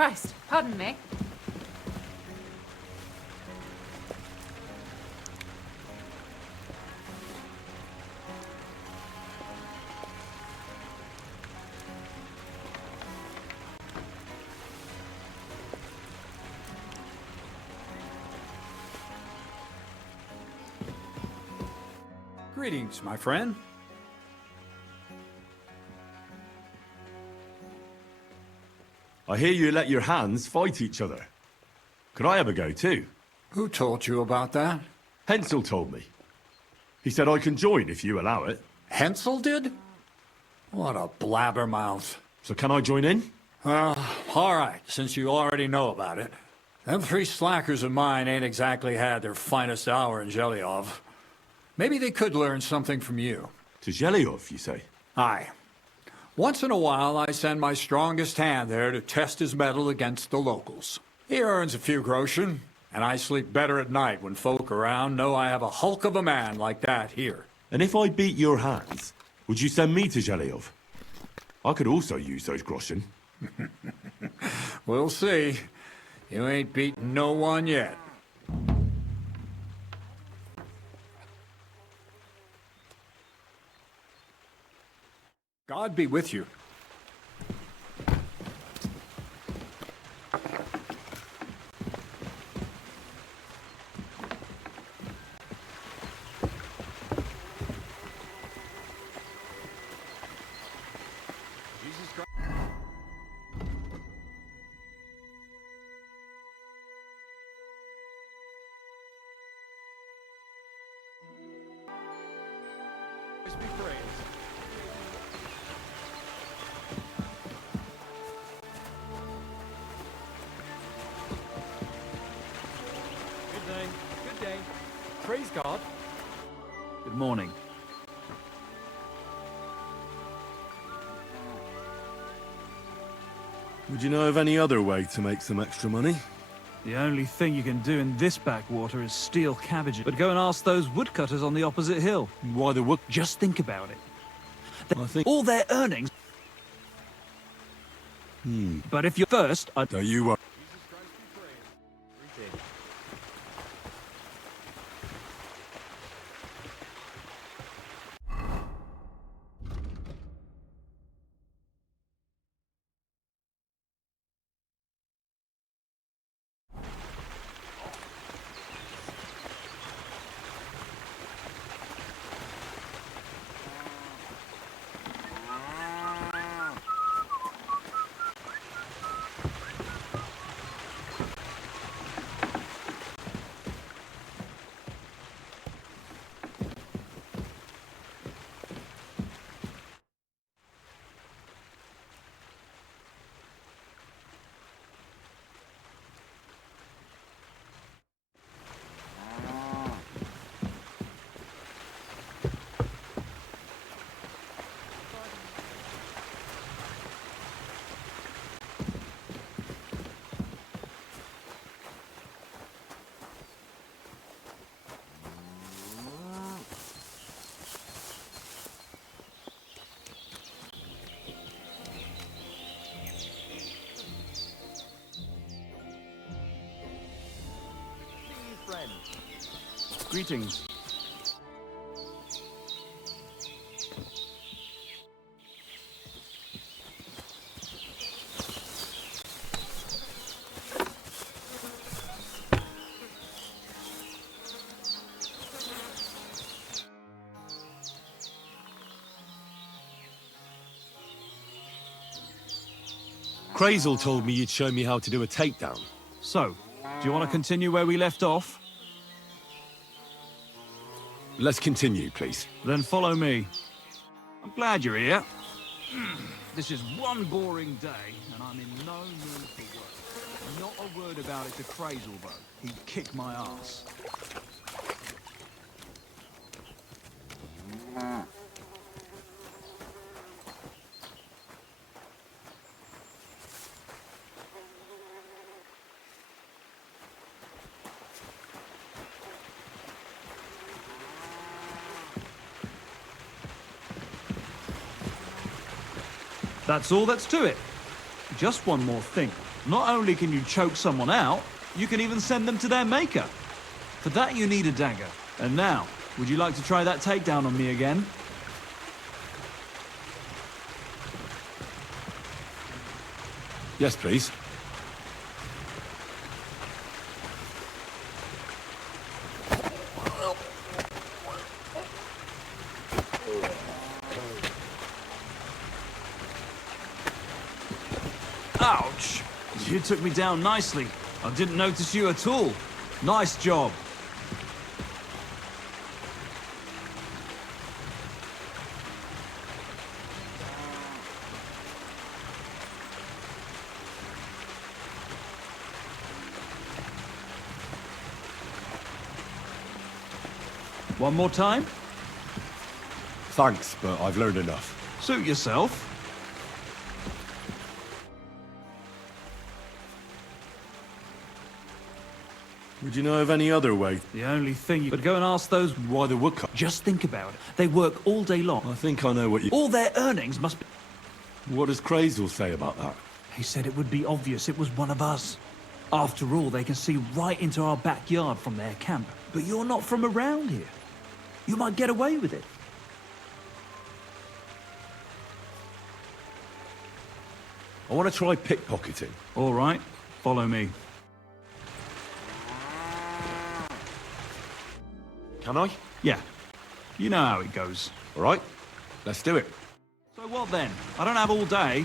Christ, pardon me. Greetings, my friend. I hear you let your hands fight each other. Could I have a go too? Who told you about that? Hensel told me. He said I can join if you allow it. Hensel did? What a blabbermouth. So can I join in? All right, since you already know about it. Them three slackers of mine ain't exactly had their finest hour in Zhelyov. Maybe they could learn something from you. To Zhelyov, you say? Aye. Once in a while, I send my strongest hand there to test his mettle against the locals. He earns a few groschen, and I sleep better at night when folk around know I have a hulk of a man like that here. And if I beat your hands, would you send me to Zhelyov? I could also use those groschen. We'll see. You ain't beaten no one yet. God be with you. Good day. Praise God. Good morning. Would you know of any other way to make some extra money? The only thing you can do in this backwater is steal cabbages. But go and ask those woodcutters on the opposite hill. Why the wood? Just think about it. I think... All their earnings... But if you're first, I... Don't you worry. Greetings. Crazel told me you'd show me how to do a takedown. So, do you want to continue where we left off? Let's continue, please. Then follow me. I'm glad you're here. This is one boring day, and I'm in no mood for work. Not a word about it to Crazel, though. He'd kick my ass. That's all that's to it. Just one more thing. Not only can you choke someone out, you can even send them to their maker. For that you need a dagger. And now, would you like to try that takedown on me again? Yes, please. Ouch! You took me down nicely. I didn't notice you at all. Nice job. One more time? Thanks, but I've learned enough. Suit yourself. Would you know of any other way? The only thing you could go and ask those... Why the woodcut? Just think about it. They work all day long. I think I know what you... All their earnings must be... What does Crazel say about that? He said it would be obvious it was one of us. After all, they can see right into our backyard from their camp. But you're not from around here. You might get away with it. I want to try pickpocketing. All right, follow me. Can I? Yeah, you know how it goes. All right, let's do it. So what then? I don't have all day.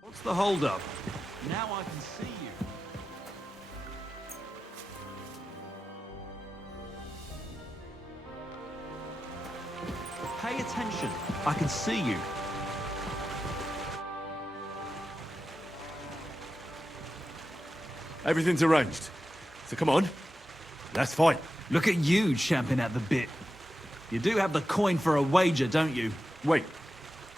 What's the hold-up? Now I can see you. Pay attention. I can see you. Everything's arranged. So come on, let's fight. Look at you champing at the bit. You do have the coin for a wager, don't you? Wait,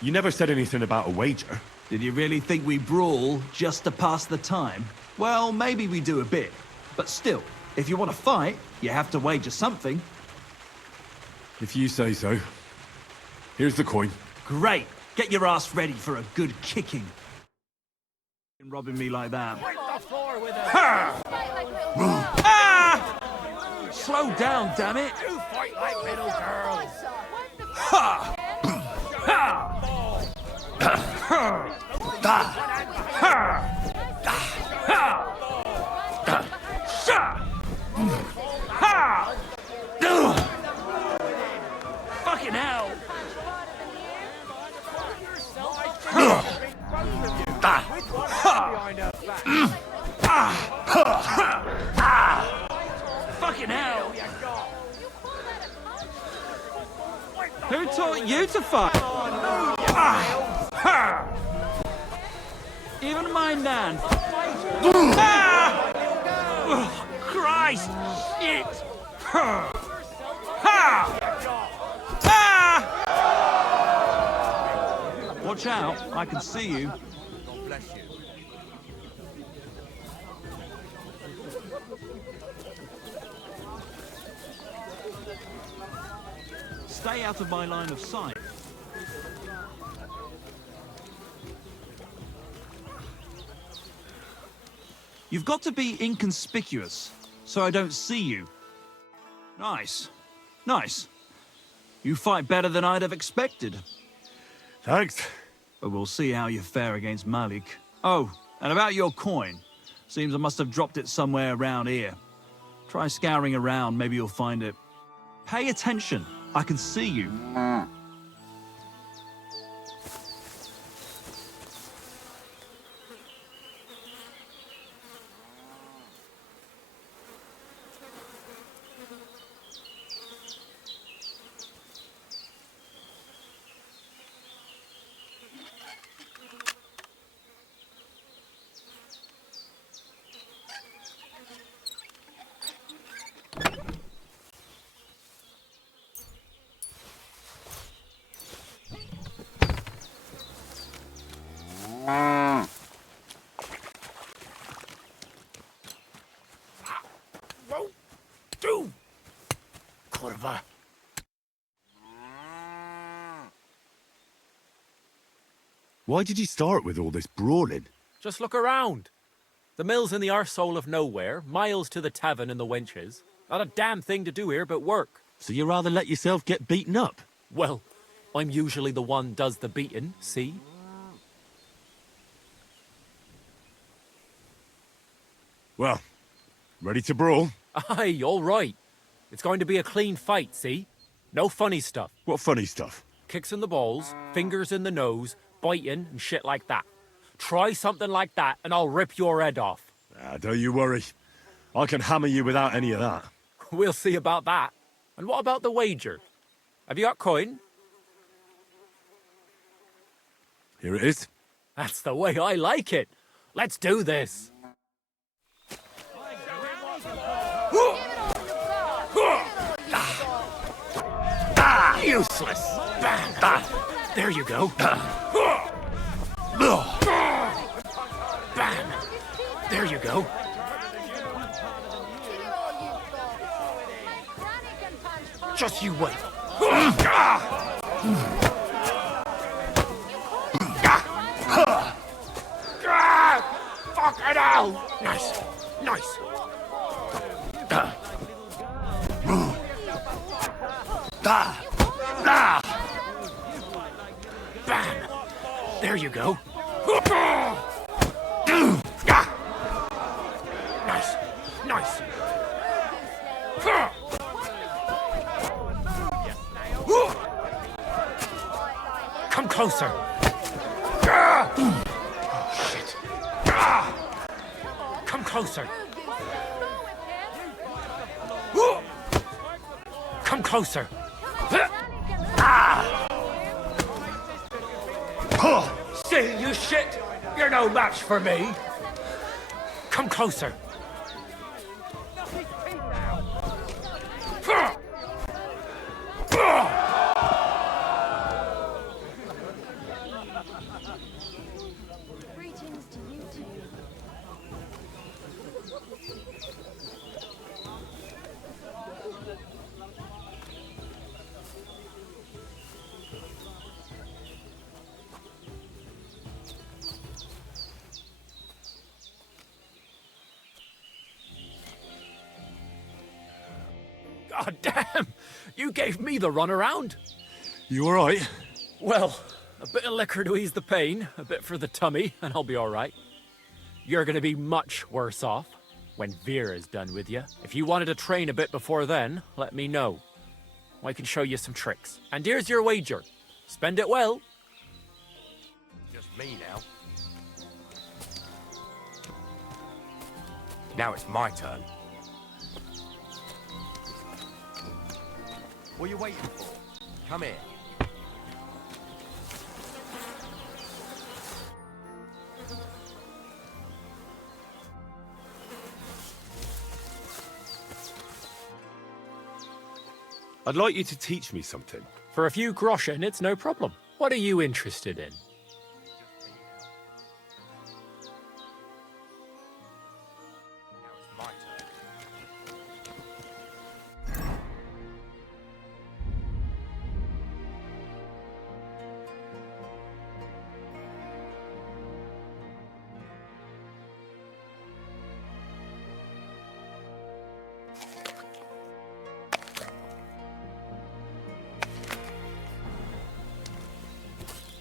you never said anything about a wager. Did you really think we brawl just to pass the time? Well, maybe we do a bit. But still, if you want to fight, you have to wager something. If you say so. Here's the coin. Great! Get your ass ready for a good kicking. Robbing me like that. Ah! Slow down, damn it! You fight like little girls. Ha! Ha! Fucking hell! Fucking hell! Who taught you to fight? Even my nan. Oh, Christ! Shit! Watch out, I can see you. God bless you. Stay out of my line of sight. You've got to be inconspicuous, so I don't see you. Nice. Nice. You fight better than I'd have expected. Thanks. But we'll see how you fare against Malik. Oh, and about your coin. Seems I must have dropped it somewhere around here. Try scouring around, maybe you'll find it. Pay attention. I can see you. Why did you start with all this brawling? Just look around. The mill's in the arsehole of nowhere, miles to the tavern and the wenches. Not a damn thing to do here but work. So you rather let yourself get beaten up? Well, I'm usually the one does the beating, see? Well, ready to brawl? Aye, all right. It's going to be a clean fight, see? No funny stuff. What funny stuff? Kicks in the balls, fingers in the nose, biting and shit like that. Try something like that and I'll rip your head off. Don't you worry. I can hammer you without any of that. We'll see about that. And what about the wager? Have you got coin? Here it is. That's the way I like it. Let's do this. Useless. Bam. There you go. Bam. There you go. Just you wait. Fucking hell! Nice. Bam! There you go. Nice. Come closer. Shit. Come closer. Come closer. See, you shit. You're no match for me. Come closer. Greetings to you too. God damn! You gave me the runaround. You all right? Well, a bit of liquor to ease the pain, a bit for the tummy, and I'll be all right. You're gonna be much worse off when Vera's done with you. If you wanted to train a bit before then, let me know. I can show you some tricks. And here's your wager. Spend it well. Just me now. Now it's my turn. What are you waiting for? Come here. I'd like you to teach me something. For a few groschen, it's no problem. What are you interested in? Now it's my turn.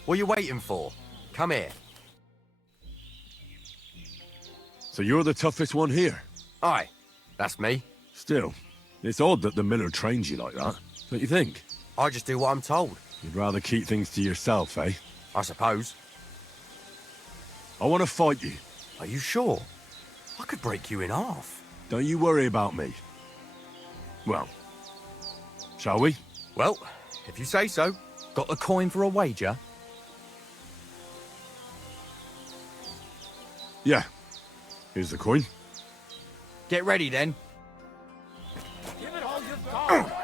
What are you waiting for? Come here. So you're the toughest one here? Aye, that's me. Still, it's odd that the miller trains you like that, don't you think? I just do what I'm told, You'd rather keep things to yourself, eh? I suppose. I want to fight you. Are you sure? I could break you in half. Don't you worry about me. Well, shall we? Well, if you say so. Got the coin for a wager? Yeah. Here's the coin. Get ready then. Give it all you've got.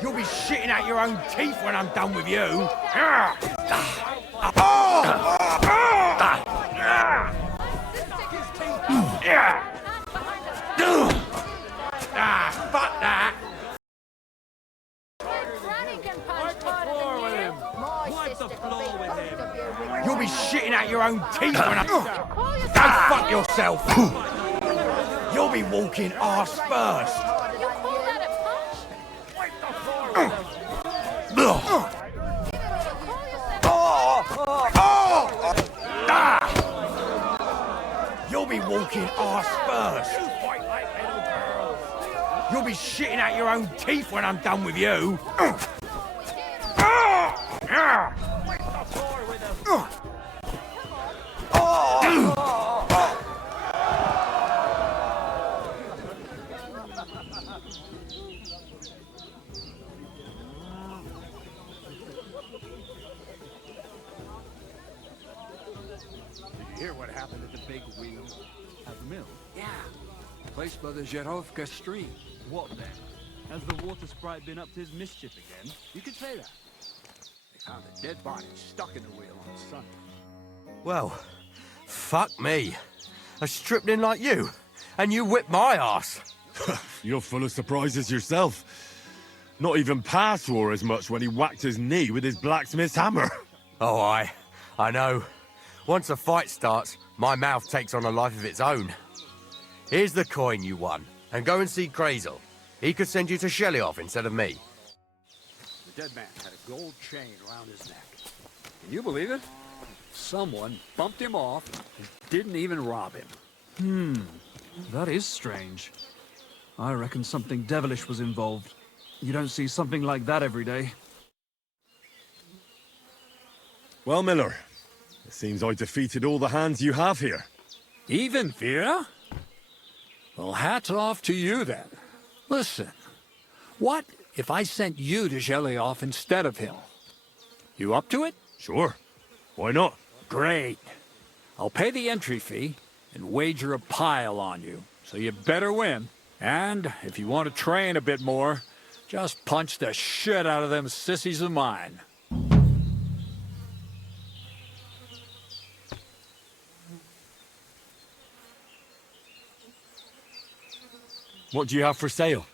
You'll be shitting out your own teeth when I'm done with you. teeth when I... Go fuck yourself! You'll be walking arse first. You'll be walking arse first. You'll be shitting out your own teeth when I'm done with you. Hear what happened at the big wheel? At the mill? Yeah. Place by the Zherovka stream. What then? Has the water sprite been up to his mischief again? You could say that. They found a dead body stuck in the wheel on Sunday. Well, fuck me. I stripped in like you, and you whipped my ass. You're full of surprises yourself. Not even Pa swore as much when he whacked his knee with his blacksmith's hammer. Oh, I know. Once a fight starts, my mouth takes on a life of its own. Here's the coin you won, and go and see Crazel. He could send you to Shelioff instead of me. The dead man had a gold chain around his neck. Can you believe it? Someone bumped him off and didn't even rob him. That is strange. I reckon something devilish was involved. You don't see something like that every day. Well, Miller, it seems I defeated all the hands you have here. Even Vera? Well, hats off to you then. Listen, what if I sent you to Shelioff instead of him? You up to it? Sure. Why not? Great. I'll pay the entry fee and wager a pile on you, so you better win. And if you want to train a bit more, just punch the shit out of them sissies of mine. What do you have for sale?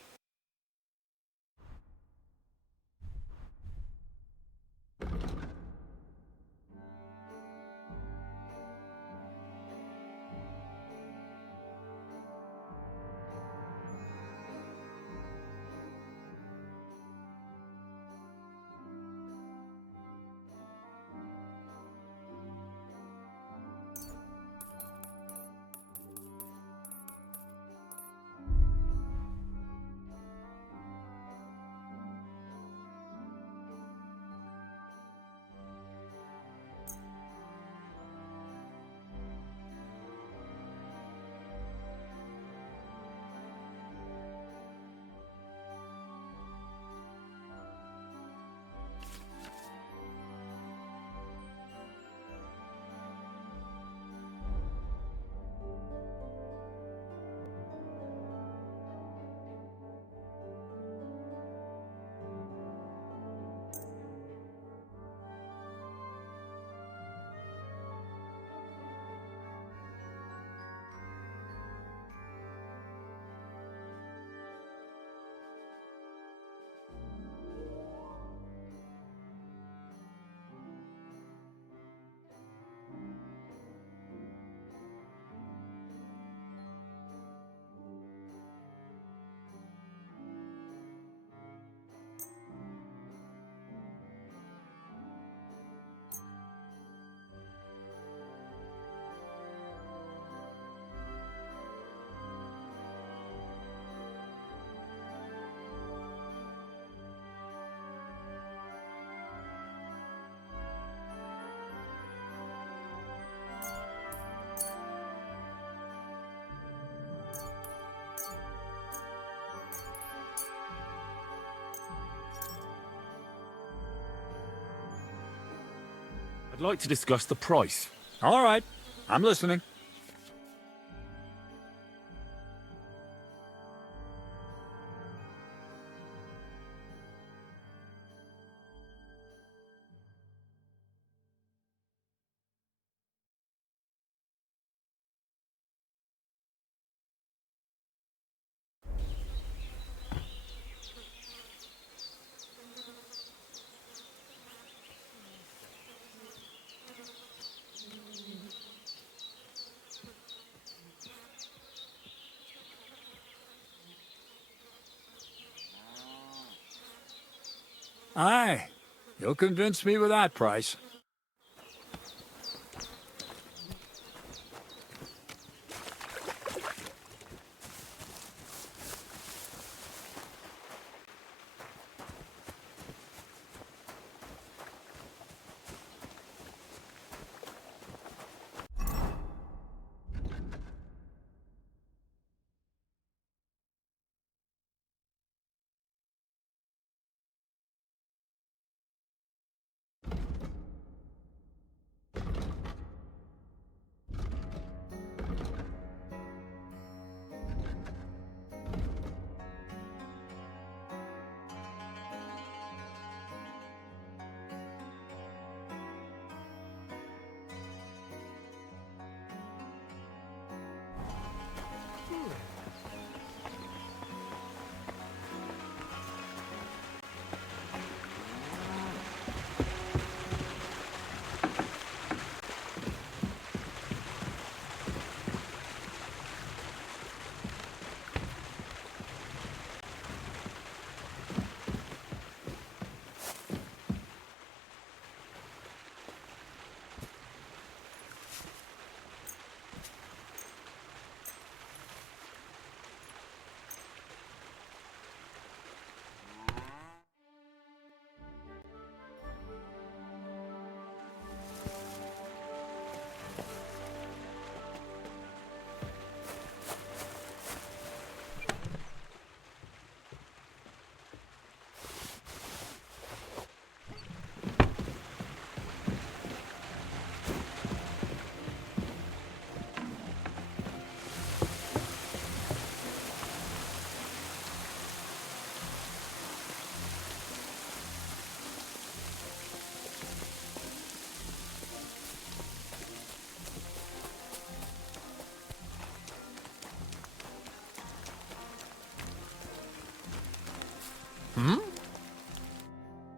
I'd like to discuss the price. All right, I'm listening. Aye, you'll convince me with that price.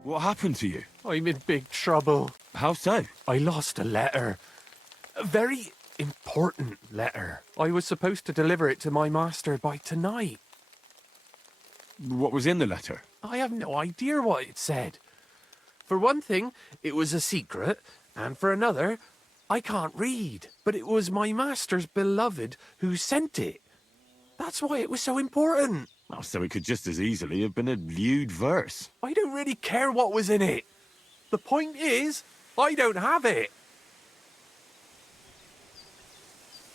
What happened to you? I'm in big trouble. How so? I lost a letter. A very important letter. I was supposed to deliver it to my master by tonight. What was in the letter? I have no idea what it said. For one thing, it was a secret, and for another, I can't read. But it was my master's beloved who sent it. That's why it was so important. Oh, so it could just as easily have been a lewd verse. I don't really care what was in it. The point is, I don't have it.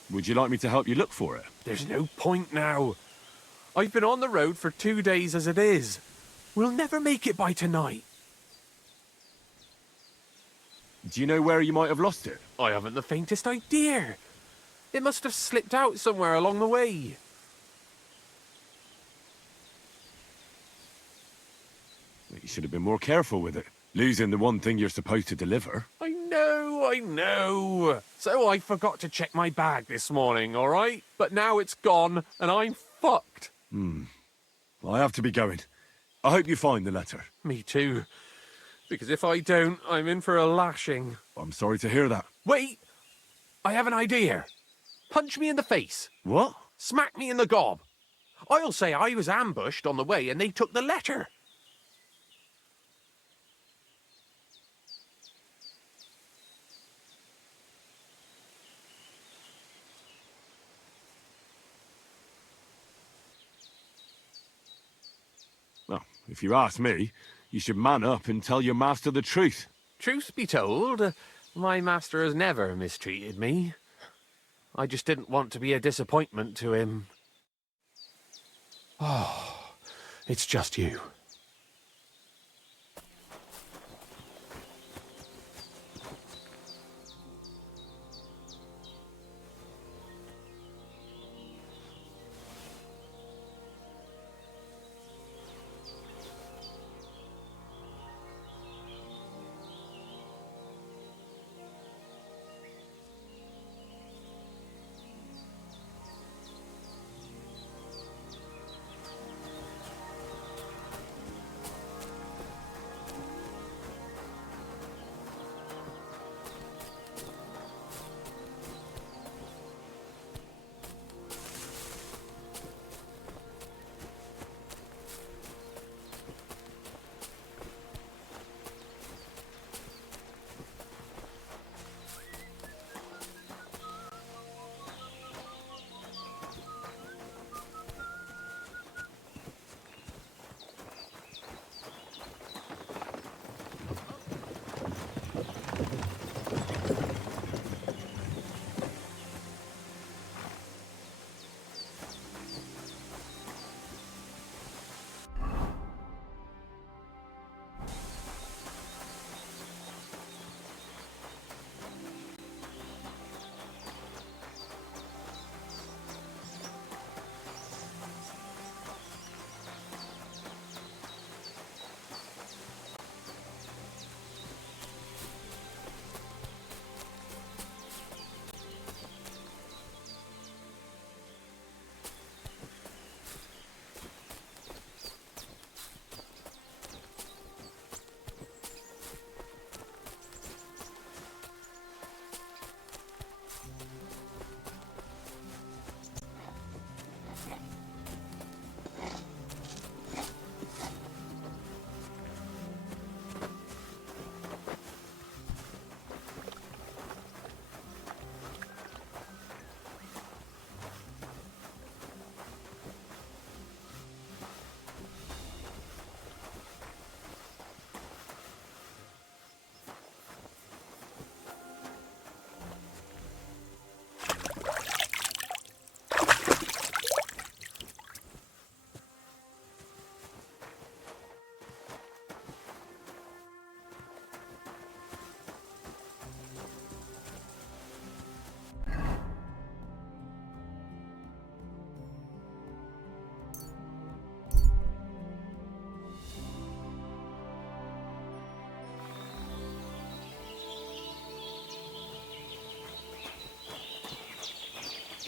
Would you like me to help you look for it? There's no point now. I've been on the road for 2 days as it is. We'll never make it by tonight. Do you know where you might have lost it? I haven't the faintest idea. It must have slipped out somewhere along the way. You should have been more careful with it. Losing the one thing you're supposed to deliver. I know. So I forgot to check my bag this morning, all right? But now it's gone, and I'm fucked. I have to be going. I hope you find the letter. Me too. Because if I don't, I'm in for a lashing. I'm sorry to hear that. Wait! I have an idea. Punch me in the face. What? Smack me in the gob. I'll say I was ambushed on the way and they took the letter. Well, if you ask me, you should man up and tell your master the truth. Truth be told, my master has never mistreated me. I just didn't want to be a disappointment to him. Oh, it's just you.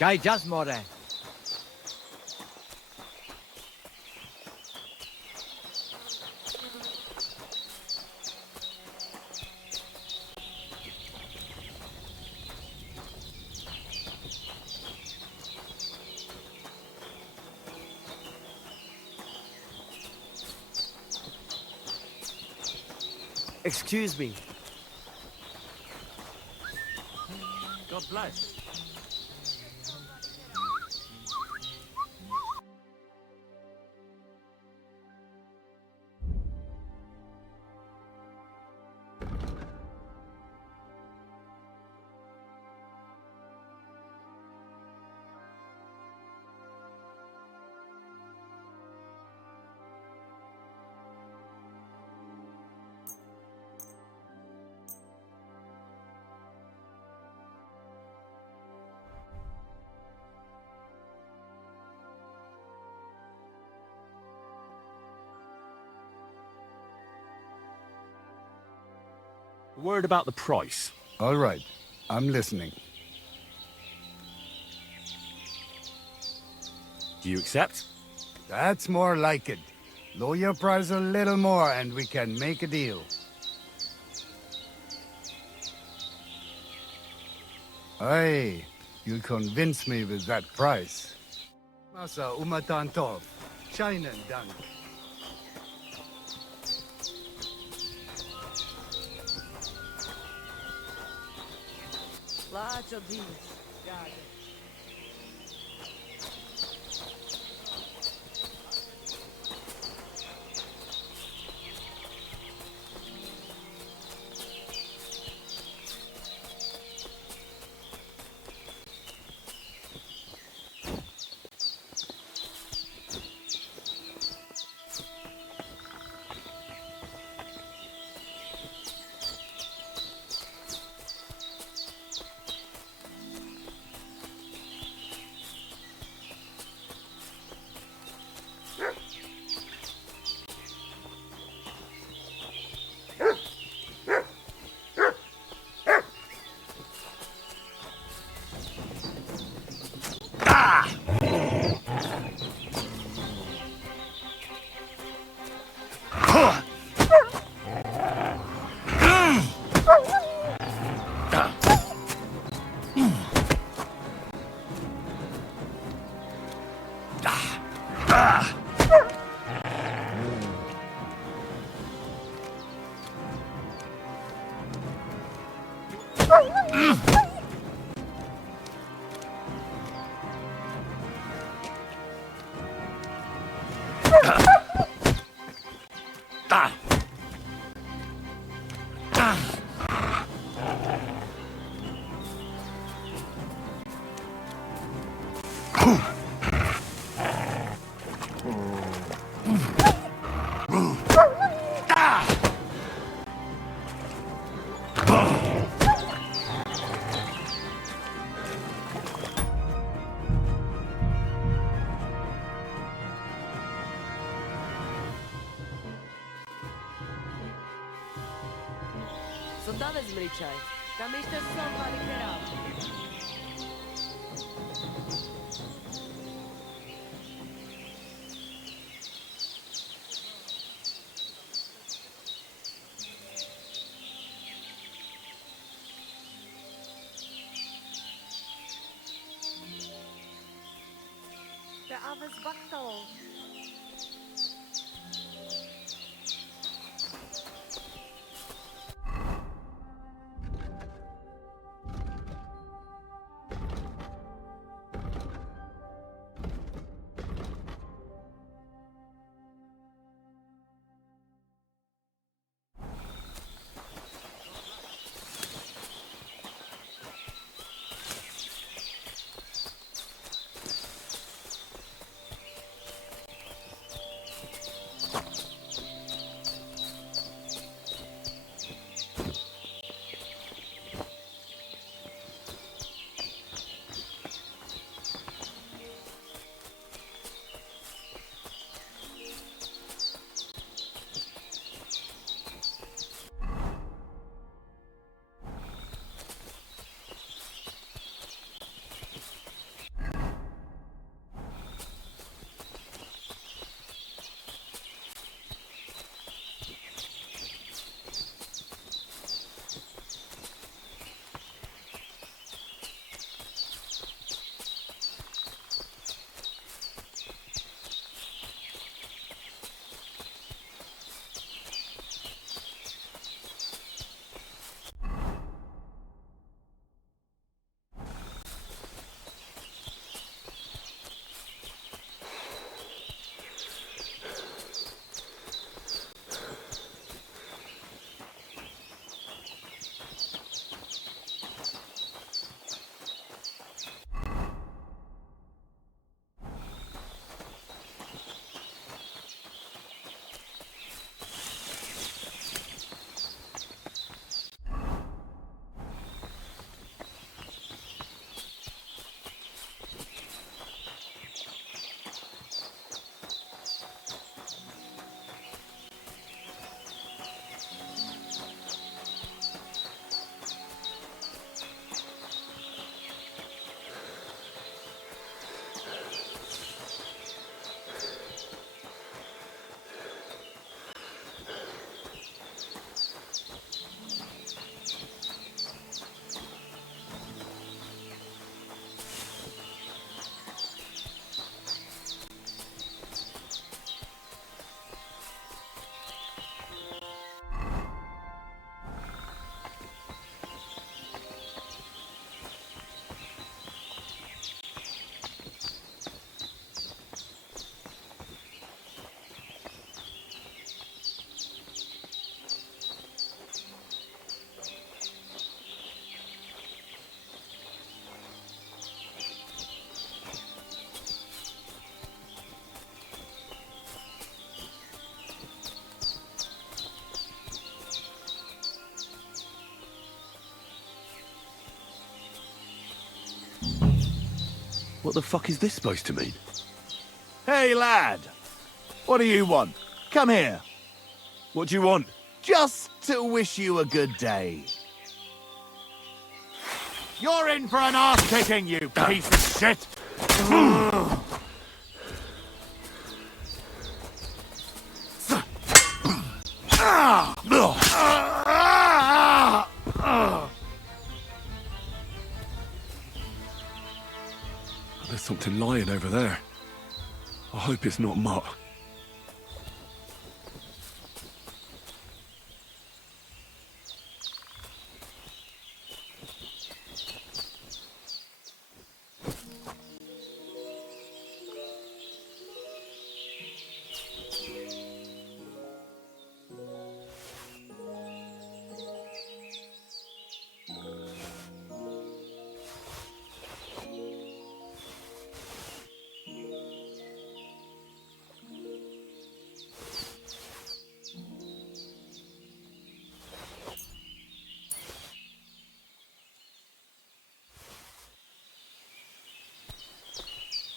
Gai just more. Excuse me. God bless. Word about the price. All right, I'm listening. Do you accept? That's more like it. Lower your price a little more and we can make a deal. Aye, you convince me with that price. Masa umatan tov, China dank. Lots of these. Got it. So dane zmričaj. Tam ešte som mali kerál. Te aves baktalov. What the fuck is this supposed to mean? Hey, lad. What do you want? Come here. What do you want? Just to wish you a good day. You're in for an ass-kicking, you piece of shit! There's something lying over there. I hope it's not Mutt.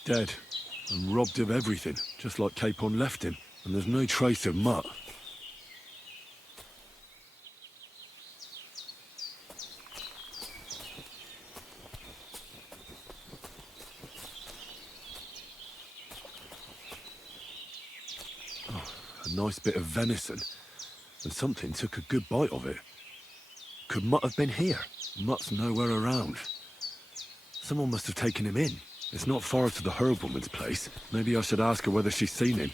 Dead. And robbed of everything, just like Capon left him. And there's no trace of Mutt. Oh, a nice bit of venison. And something took a good bite of it. Could Mutt have been here? Mutt's nowhere around. Someone must have taken him in. It's not far to the herb woman's place. Maybe I should ask her whether she's seen him.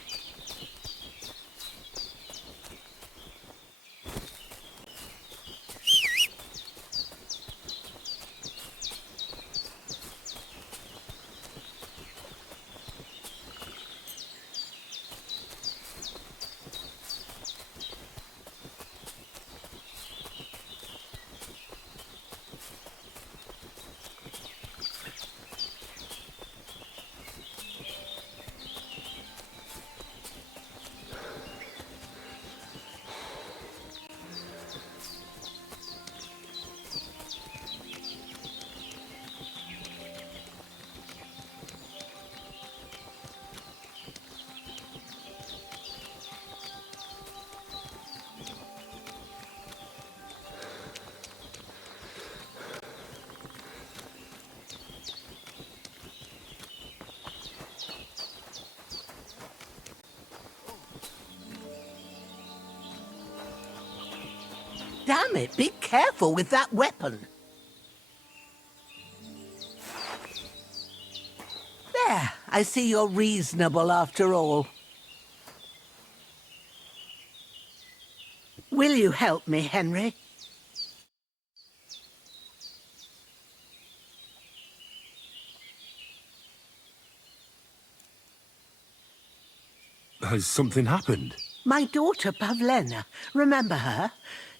Damn it, be careful with that weapon. There, I see you're reasonable after all. Will you help me, Henry? Has something happened? My daughter, Pavlena. Remember her?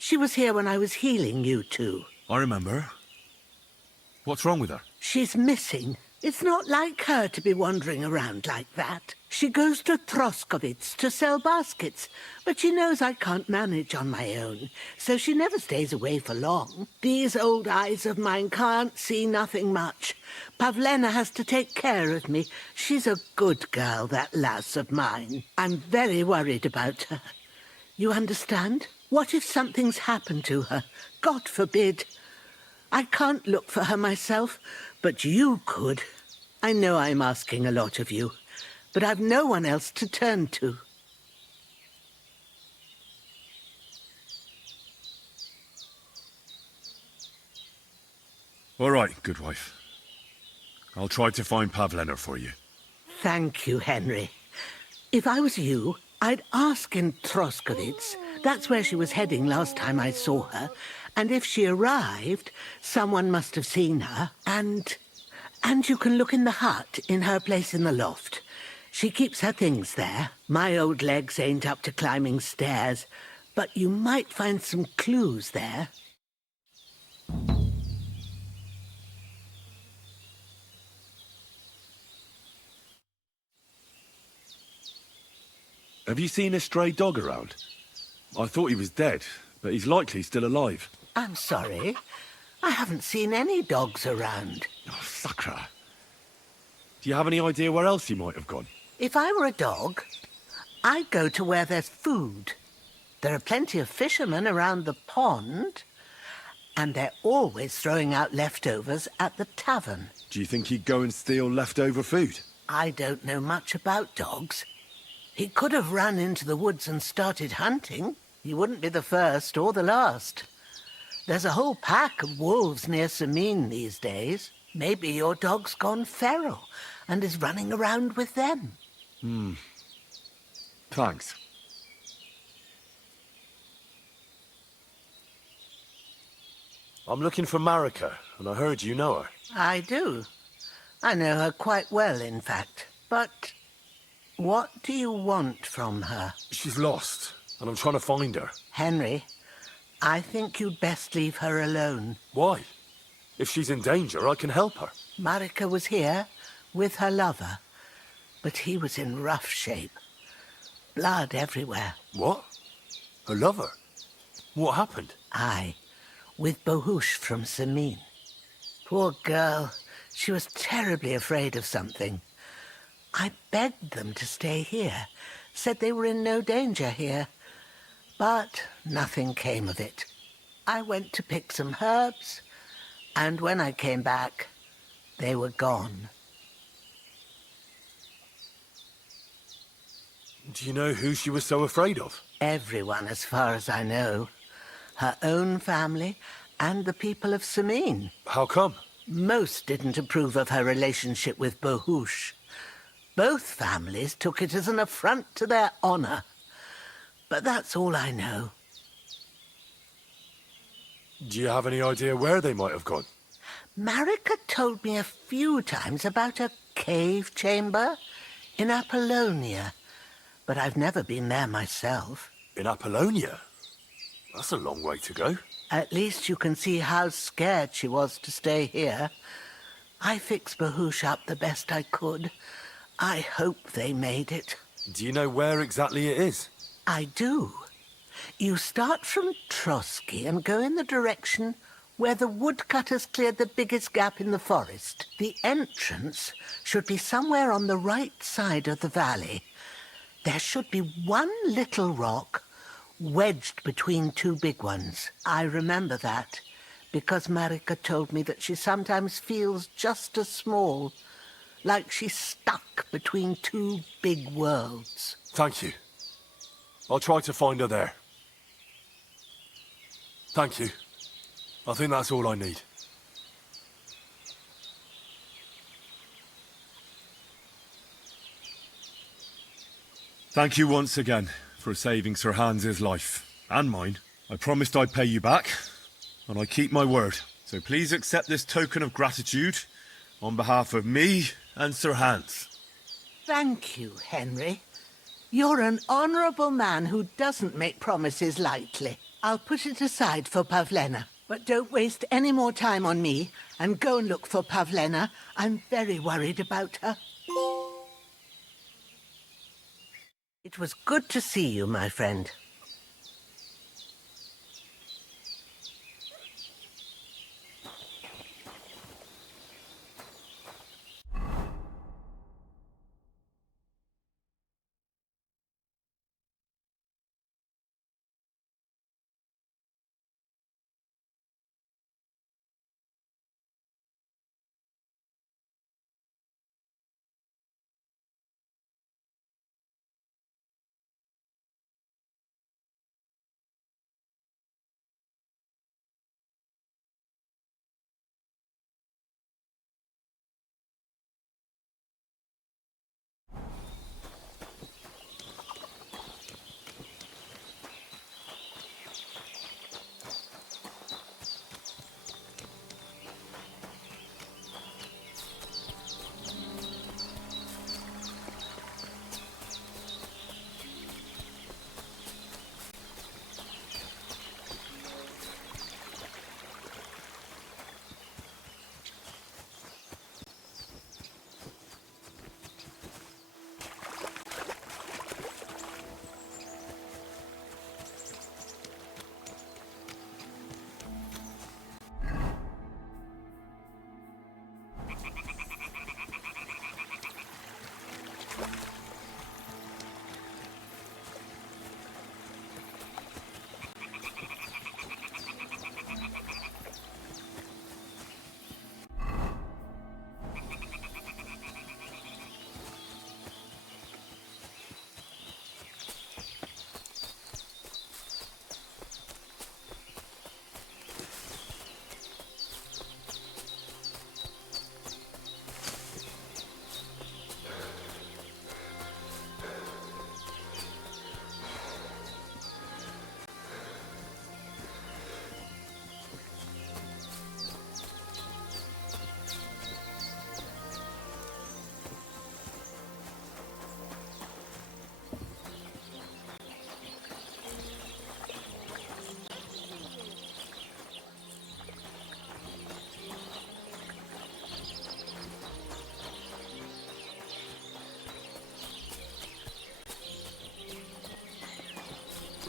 She was here when I was healing you two. I remember. What's wrong with her? She's missing. It's not like her to be wandering around like that. She goes to Troskovitz to sell baskets, but she knows I can't manage on my own, so she never stays away for long. These old eyes of mine can't see nothing much. Pavlena has to take care of me. She's a good girl, that lass of mine. I'm very worried about her. You understand? What if something's happened to her? God forbid. I can't look for her myself, but you could. I know I'm asking a lot of you, but I've no one else to turn to. All right, good wife. I'll try to find Pavlena for you. Thank you, Henry. If I was you, I'd ask in Troskovitz. That's where she was heading last time I saw her. And if she arrived, someone must have seen her. And you can look in the hut in her place in the loft. She keeps her things there. My old legs ain't up to climbing stairs, but you might find some clues there. Have you seen a stray dog around? I thought he was dead, but he's likely still alive. I'm sorry. I haven't seen any dogs around. Oh, Sakra. Do you have any idea where else he might have gone? If I were a dog, I'd go to where there's food. There are plenty of fishermen around the pond, and they're always throwing out leftovers at the tavern. Do you think he'd go and steal leftover food? I don't know much about dogs. He could have run into the woods and started hunting. He wouldn't be the first or the last. There's a whole pack of wolves near Sameen these days. Maybe your dog's gone feral and is running around with them. Thanks. I'm looking for Marika, and I heard you know her. I do. I know her quite well, in fact. But what do you want from her? She's lost, and I'm trying to find her. Henry, I think you'd best leave her alone. Why? If she's in danger, I can help her. Marika was here with her lover, but he was in rough shape. Blood everywhere. What? Her lover? What happened? Aye, with Bohush from Sameen. Poor girl. She was terribly afraid of something. I begged them to stay here, said they were in no danger here. But nothing came of it. I went to pick some herbs, and when I came back, they were gone. Do you know who she was so afraid of? Everyone, as far as I know. Her own family and the people of Sameen. How come? Most didn't approve of her relationship with Bohush. Both families took it as an affront to their honor. But that's all I know. Do you have any idea where they might have gone? Marika told me a few times about a cave chamber in Apollonia, but I've never been there myself. In Apollonia? That's a long way to go. At least you can see how scared she was to stay here. I fixed Bohush up the best I could. I hope they made it. Do you know where exactly it is? I do. You start from Trotsky and go in the direction where the woodcutters cleared the biggest gap in the forest. The entrance should be somewhere on the right side of the valley. There should be one little rock wedged between two big ones. I remember that because Marika told me that she sometimes feels just as small, like she's stuck between two big worlds. Thank you. I'll try to find her there. Thank you. I think that's all I need. Thank you once again for saving Sir Hans's life, and mine. I promised I'd pay you back, and I keep my word. So please accept this token of gratitude on behalf of me and Sir Hans. Thank you, Henry. You're an honourable man who doesn't make promises lightly. I'll put it aside for Pavlena, but don't waste any more time on me and go and look for Pavlena. I'm very worried about her. It was good to see you, my friend.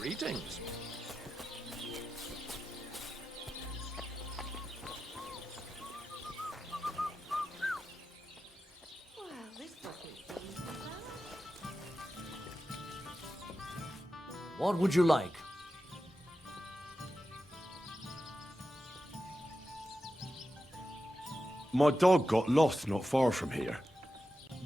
Greetings. Well, this doesn't seem so bad. What would you like? My dog got lost not far from here.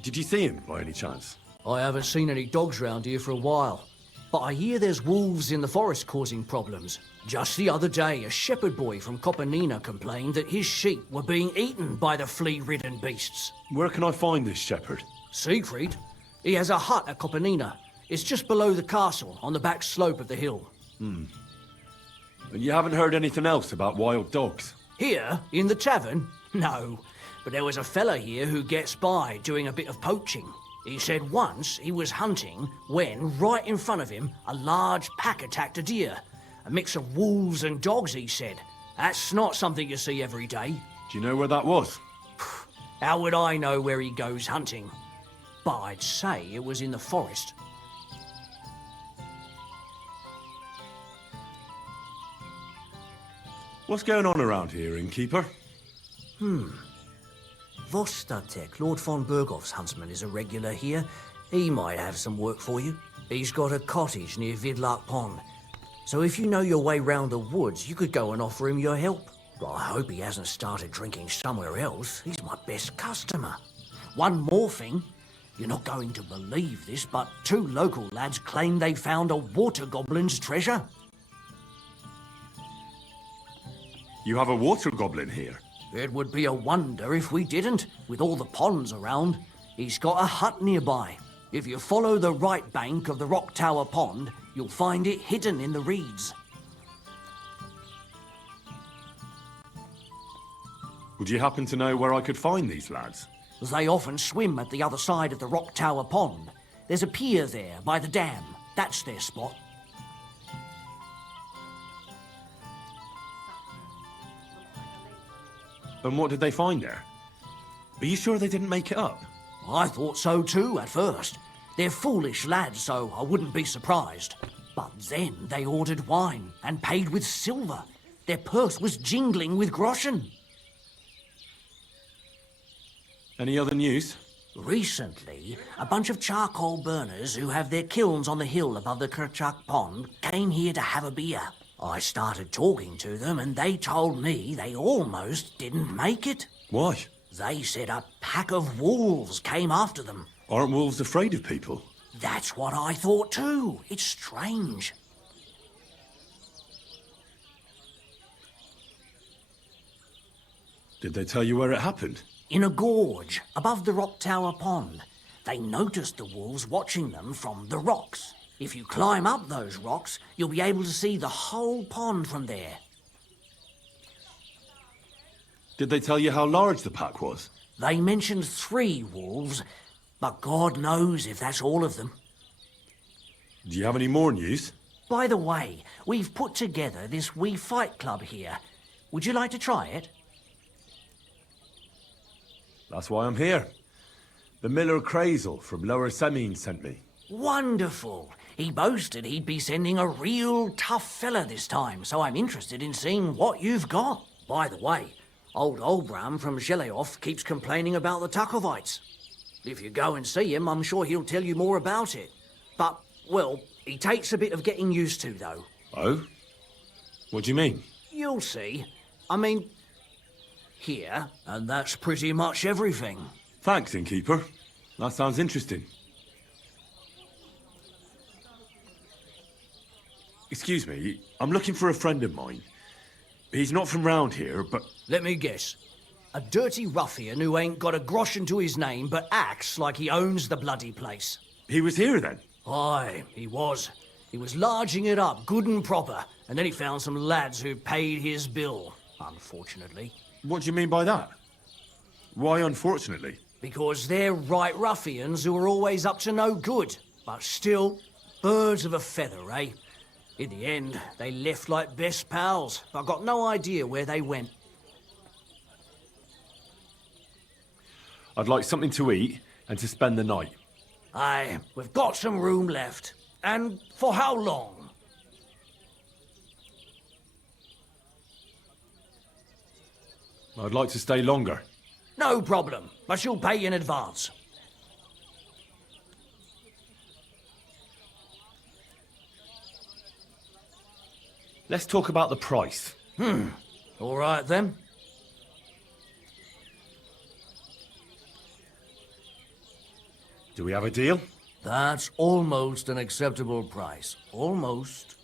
Did you see him by any chance? I haven't seen any dogs round here for a while, but I hear there's wolves in the forest causing problems. Just the other day, a shepherd boy from Kopanina complained that his sheep were being eaten by the flea-ridden beasts. Where can I find this shepherd? Siegfried? He has a hut at Kopanina. It's just below the castle, on the back slope of the hill. And you haven't heard anything else about wild dogs? Here, in the tavern? No, but there was a fella here who gets by doing a bit of poaching. He said once he was hunting when, right in front of him, a large pack attacked a deer. A mix of wolves and dogs, he said. That's not something you see every day. Do you know where that was? How would I know where he goes hunting? But I'd say it was in the forest. What's going on around here, innkeeper? Vostatek, Lord von Berghoff's huntsman, is a regular here. He might have some work for you. He's got a cottage near Vidlark Pond. So if you know your way round the woods, you could go and offer him your help. I hope he hasn't started drinking somewhere else. He's my best customer. One more thing. You're not going to believe this, but 2 local lads claim they found a water goblin's treasure. You have a water goblin here? It would be a wonder if we didn't, with all the ponds around. He's got a hut nearby. If you follow the right bank of the Rock Tower Pond, you'll find it hidden in the reeds. Would you happen to know where I could find these lads? They often swim at the other side of the Rock Tower Pond. There's a pier there by the dam. That's their spot. And what did they find there? Are you sure they didn't make it up? I thought so too at first. They're foolish lads, so I wouldn't be surprised. But then they ordered wine and paid with silver. Their purse was jingling with groschen. Any other news? Recently, a bunch of charcoal burners who have their kilns on the hill above the Kerchak Pond came here to have a beer. I started talking to them and they told me they almost didn't make it. Why? They said a pack of wolves came after them. Aren't wolves afraid of people? That's what I thought too. It's strange. Did they tell you where it happened? In a gorge above the Rock Tower Pond. They noticed the wolves watching them from the rocks. If you climb up those rocks, you'll be able to see the whole pond from there. Did they tell you how large the pack was? They mentioned 3 wolves, but God knows if that's all of them. Do you have any more news? By the way, we've put together this wee fight club here. Would you like to try it? That's why I'm here. The Miller Crazel from Lower Semine sent me. Wonderful. He boasted he'd be sending a real tough fella this time, so I'm interested in seeing what you've got. By the way, old Olbram from Zheleov keeps complaining about the Takovites. If you go and see him, I'm sure he'll tell you more about it. But, well, he takes a bit of getting used to, though. Oh? What do you mean? You'll see. I mean, here, and that's pretty much everything. Thanks, innkeeper. That sounds interesting. Excuse me, I'm looking for a friend of mine. He's not from round here, but... Let me guess. A dirty ruffian who ain't got a groschen to his name but acts like he owns the bloody place. He was here then? Aye, he was. He was larging it up, good and proper, and then he found some lads who paid his bill, unfortunately. What do you mean by that? Why unfortunately? Because they're right ruffians who are always up to no good, but still, birds of a feather, eh? In the end, they left like best pals, but I've got no idea where they went. I'd like something to eat and to spend the night. Aye, we've got some room left. And for how long? I'd like to stay longer. No problem, but she'll pay in advance. Let's talk about the price. All right then. Do we have a deal? That's almost an acceptable price. Almost.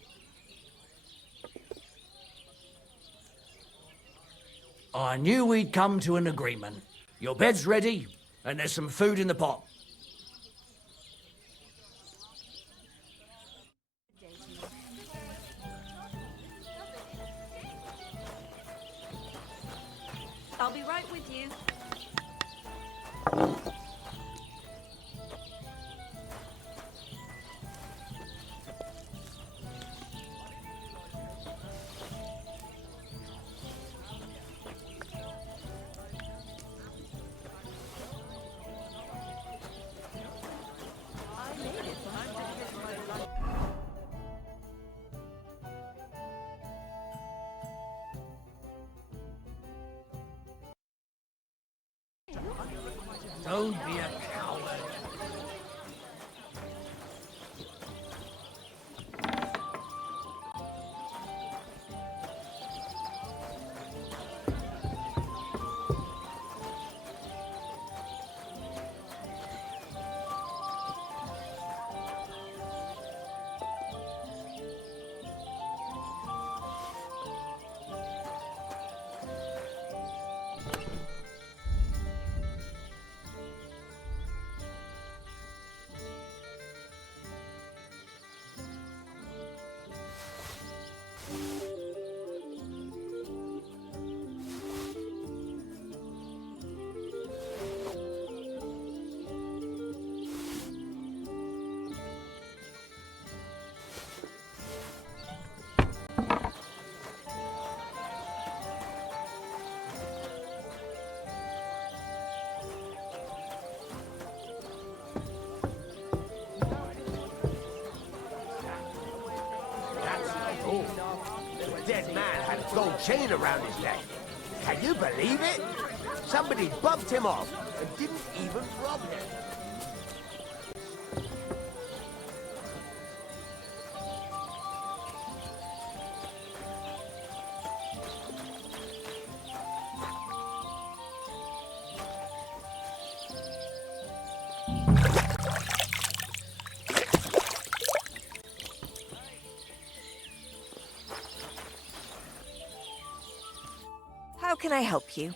I knew we'd come to an agreement. Your bed's ready, and there's some food in the pot. I'll be right with you. Don't be a coward. The dead man had a gold chain around his neck. Can you believe it? Somebody bumped him off and didn't even rob him. How can I help you?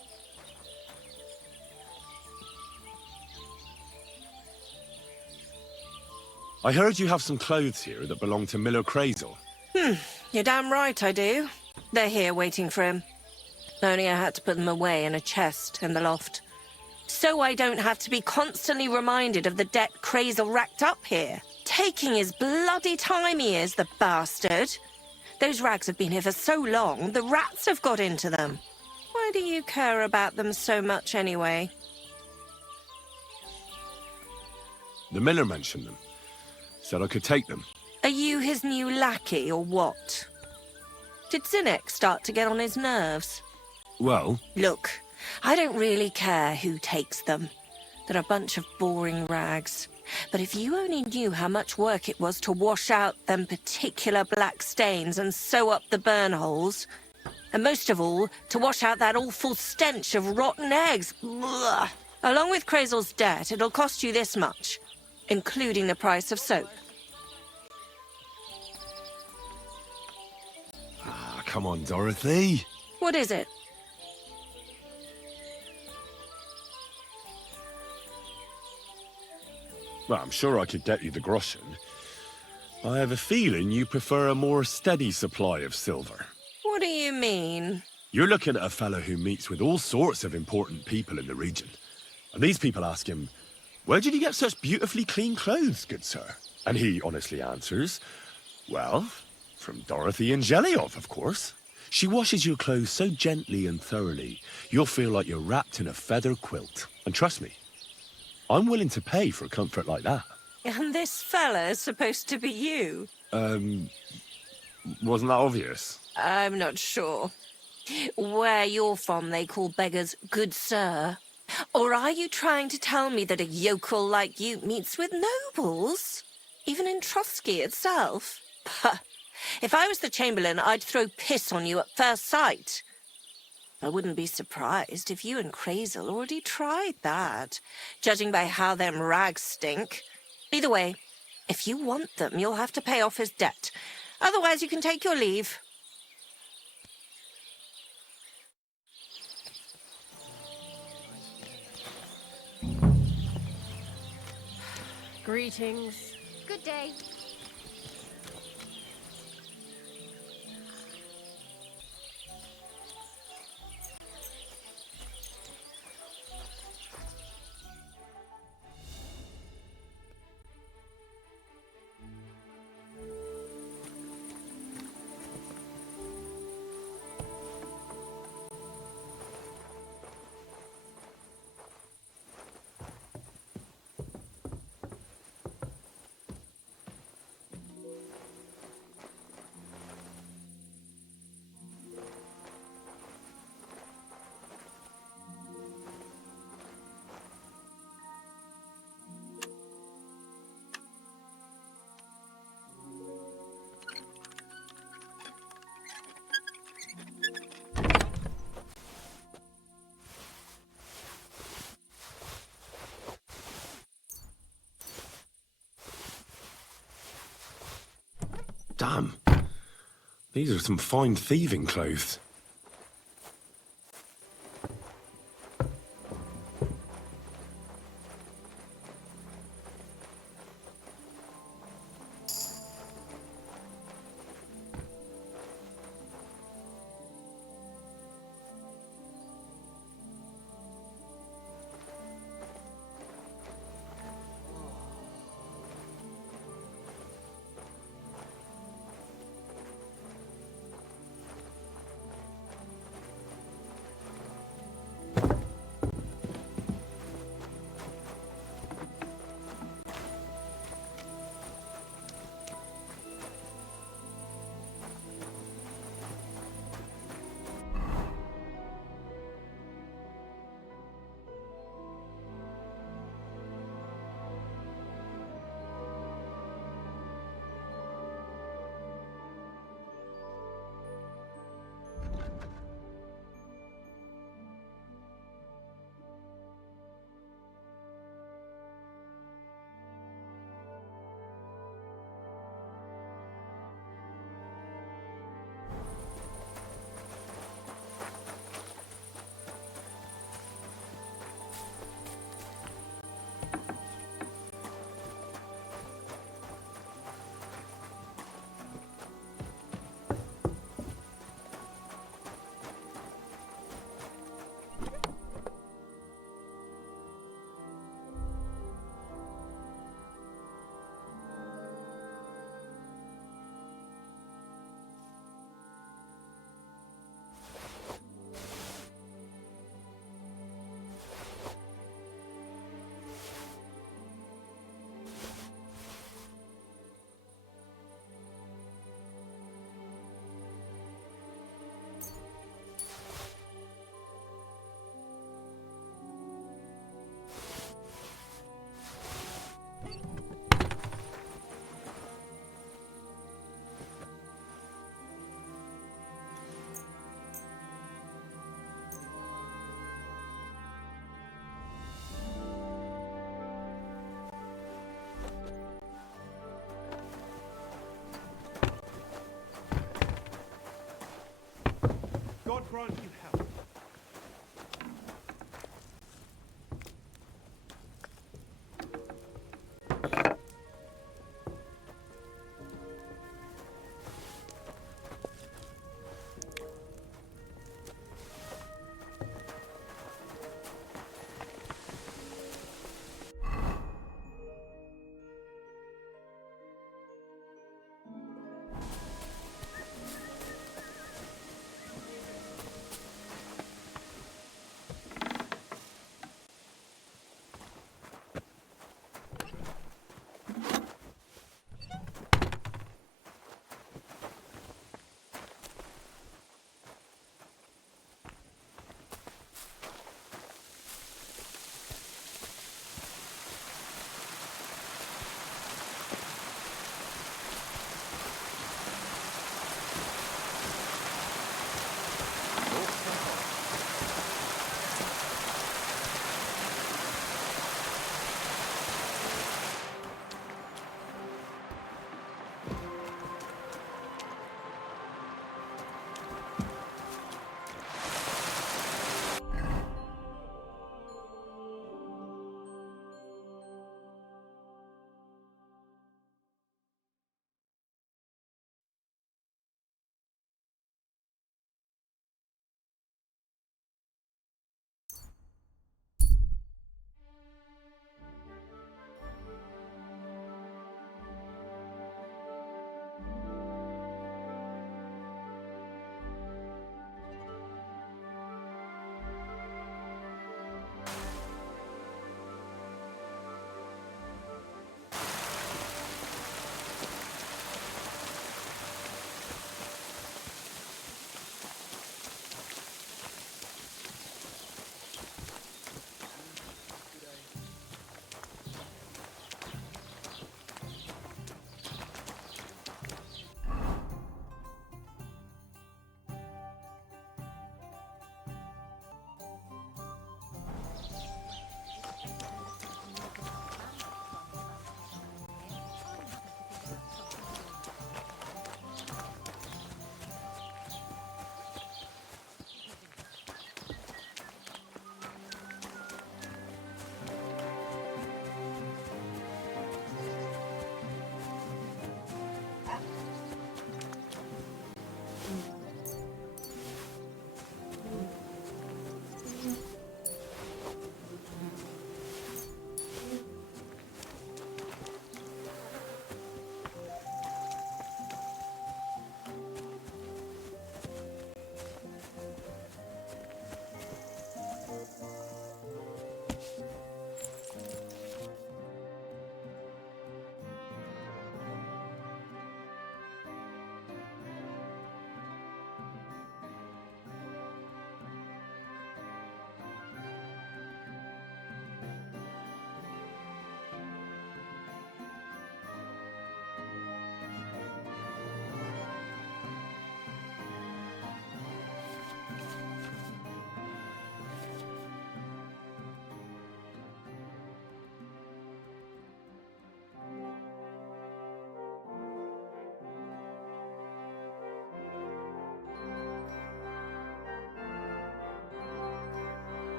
I heard you have some clothes here that belong to Miller Crazel. You're damn right I do. They're here waiting for him. Only I had to put them away in a chest in the loft. So I don't have to be constantly reminded of the debt Crazel racked up here. Taking his bloody time he is, the bastard. Those rags have been here for so long, the rats have got into them. Why do you care about them so much anyway? The miller mentioned them. Said I could take them. Are you his new lackey or what? Did Zinnek start to get on his nerves? Well, Look, I don't really care who takes them. They're a bunch of boring rags. But if you only knew how much work it was to wash out them particular black stains and sew up the burn holes, and most of all, to wash out that awful stench of rotten eggs. Blah. Along with Crazel's debt, it'll cost you this much, including the price of soap. come on, Dorothy. What is it? Well, I'm sure I could get you the groschen. I have a feeling you prefer a more steady supply of silver. What do you mean? You're looking at a fellow who meets with all sorts of important people in the region. And these people ask him, "Where did you get such beautifully clean clothes, good sir?" And he honestly answers, "Well, from Dorothy and Jelyov, of course. She washes your clothes so gently and thoroughly, you'll feel like you're wrapped in a feather quilt. And trust me, I'm willing to pay for comfort like that." And this fella's supposed to be you? Wasn't that obvious? I'm not sure. Where you're from, they call beggars good sir. Or are you trying to tell me that a yokel like you meets with nobles? Even in Trotsky itself? Puh. If I was the Chamberlain, I'd throw piss on you at first sight. I wouldn't be surprised if you and Crazel already tried that, judging by how them rags stink. Either way, if you want them, you'll have to pay off his debt. Otherwise, you can take your leave. Greetings. Good day. Damn. These are some fine thieving clothes. God grant you health.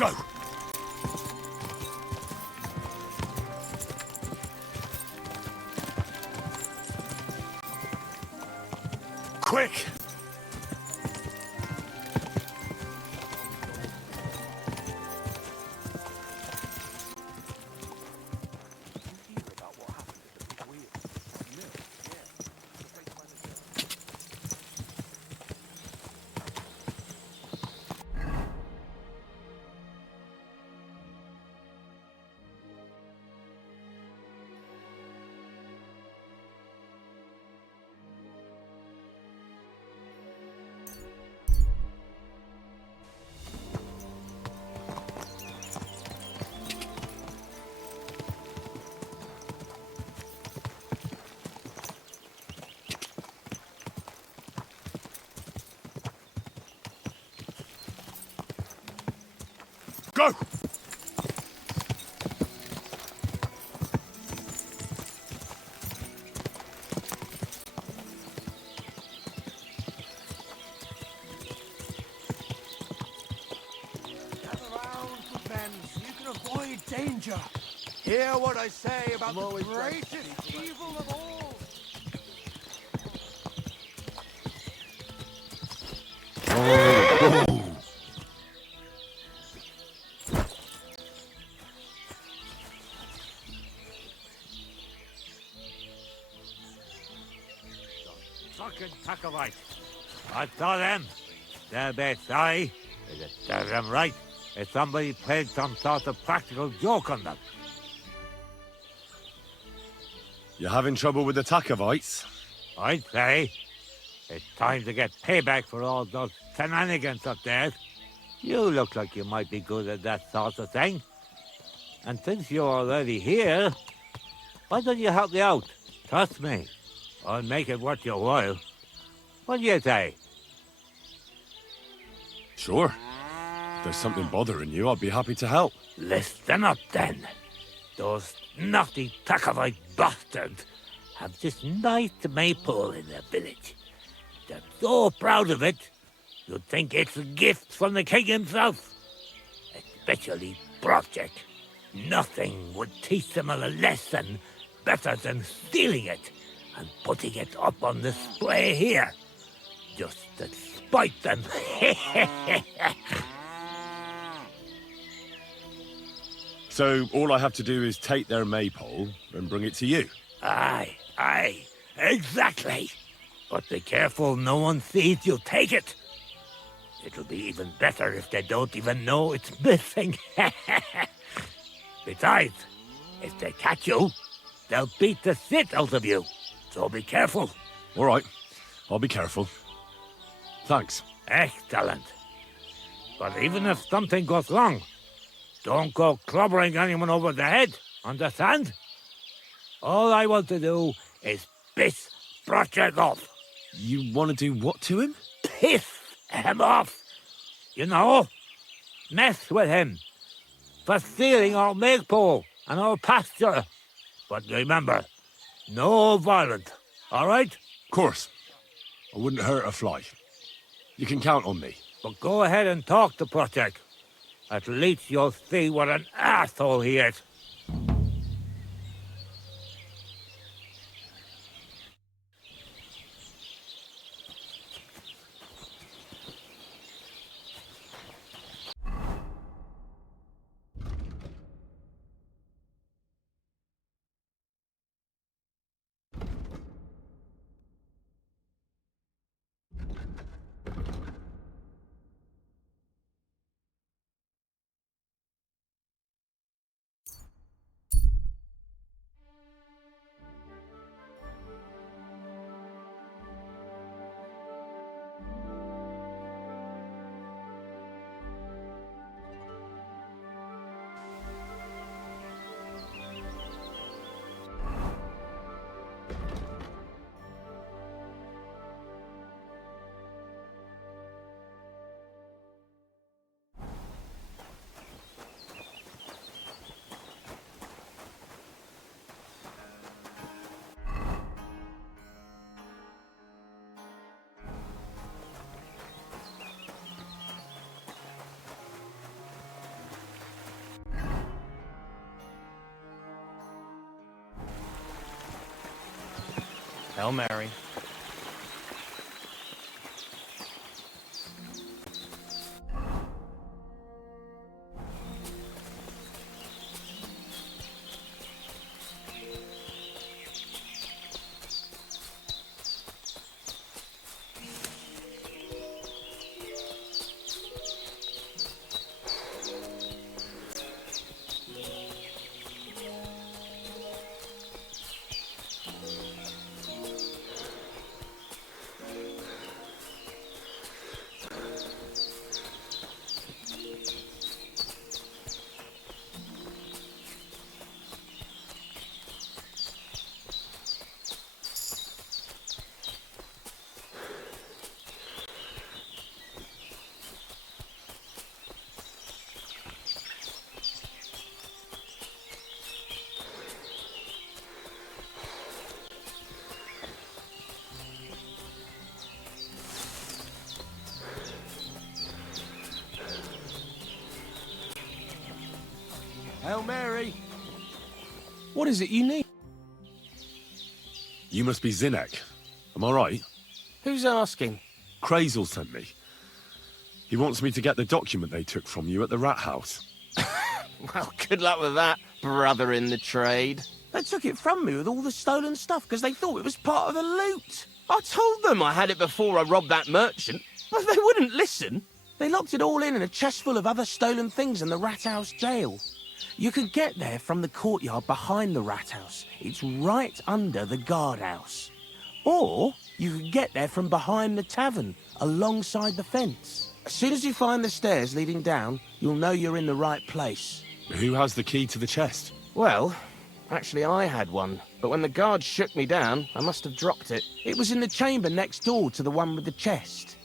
Go! Quick! Go! Avoid danger. Hear what I say about the greatest evil of all. Fucking Tuckavite. I saw them. They'll be sorry. Is it damn right? If somebody played some sort of practical joke on them. You having trouble with the Takovites? I'd say it's time to get payback for all those shenanigans up there. You look like you might be good at that sort of thing. And since you're already here, why don't you help me out? Trust me, I'll make it worth your while. What do you say? Sure. If there's something bothering you, I'd be happy to help. Listen up then. Those naughty Takovite bastards have this nice maypole in their village. They're so proud of it, you'd think it's a gift from the king himself. Especially Project. Nothing would teach them a lesson better than stealing it and putting it up on display here. Just to spite them. So all I have to do is take their maypole and bring it to you? Aye, exactly. But be careful no one sees you take it. It'll be even better if they don't even know it's missing. Besides, if they catch you, they'll beat the shit out of you. So be careful. All right, I'll be careful. Thanks. Excellent. But even if something goes wrong, don't go clobbering anyone over the head, understand? All I want to do is piss Project off. You want to do what to him? Piss him off. You know, mess with him for stealing our maypole and our pasture. But remember, no violence, all right? Of course. I wouldn't hurt a fly. You can count on me. But go ahead and talk to Project. At least you'll see what an asshole he is. Hail Mary. Hail Mary! What is it you need? You must be Zinnek. Am I right? Who's asking? Crazel sent me. He wants me to get the document they took from you at the rat house. Well, good luck with that, brother in the trade. They took it from me with all the stolen stuff because they thought it was part of the loot. I told them I had it before I robbed that merchant, but they wouldn't listen. They locked it all in a chest full of other stolen things in the rat house jail. You can get there from the courtyard behind the rat house. It's right under the guardhouse. Or you can get there from behind the tavern, alongside the fence. As soon as you find the stairs leading down, you'll know you're in the right place. Who has the key to the chest? Well, actually I had one, but when the guards shook me down, I must have dropped it. It was in the chamber next door to the one with the chest.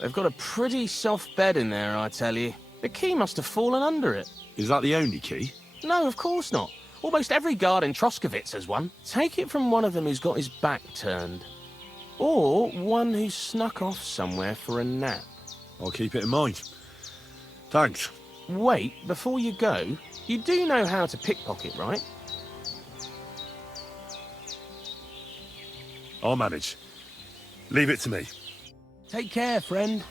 They've got a pretty soft bed in there, I tell you. The key must have fallen under it. Is that the only key? No, of course not. Almost every guard in Troskovitz has one. Take it from one of them who's got his back turned. Or one who snuck off somewhere for a nap. I'll keep it in mind. Thanks. Wait, before you go, you do know how to pickpocket, right? I'll manage. Leave it to me. Take care, friend.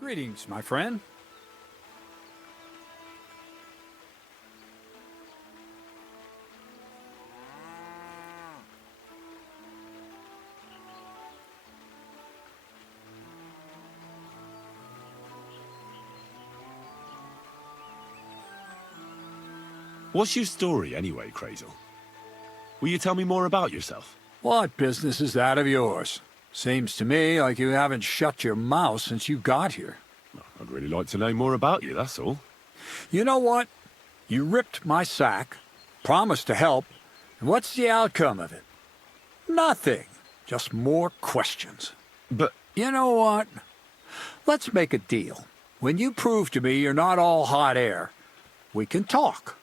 Greetings, my friend. What's your story anyway, Crazel? Will you tell me more about yourself? What business is that of yours? Seems to me like you haven't shut your mouth since you got here. I'd really like to know more about you, that's all. You know what? You ripped my sack, promised to help, and what's the outcome of it? Nothing. Just more questions. But... You know what? Let's make a deal. When you prove to me you're not all hot air, we can talk.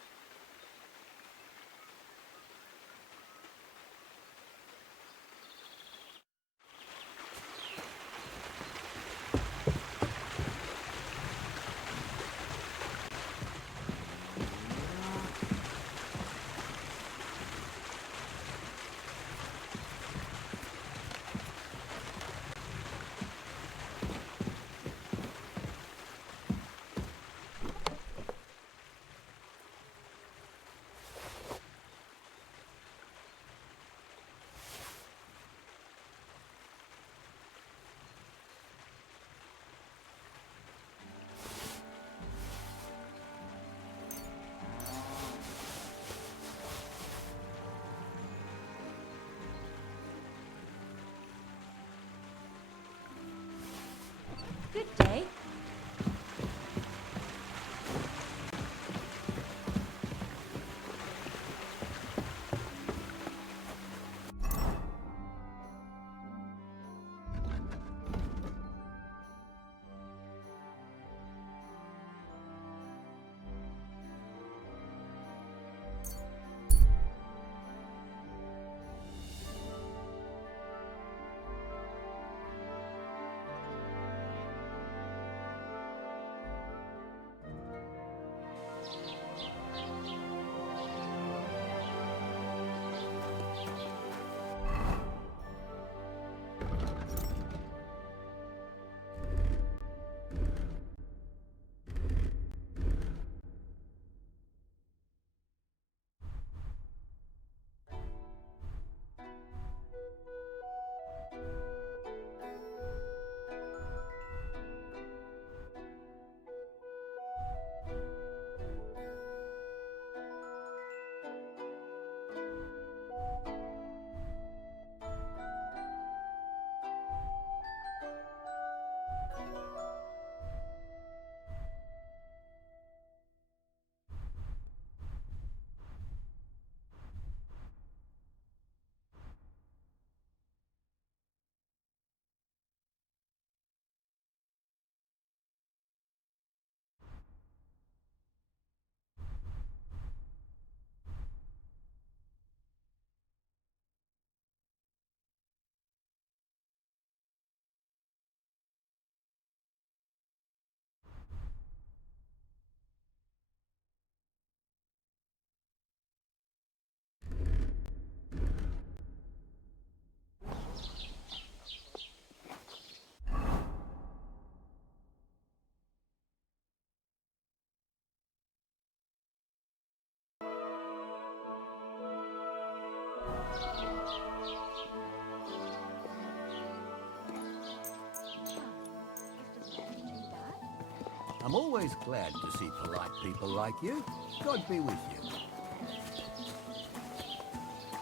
I'm always glad to see polite people like you. God be with you.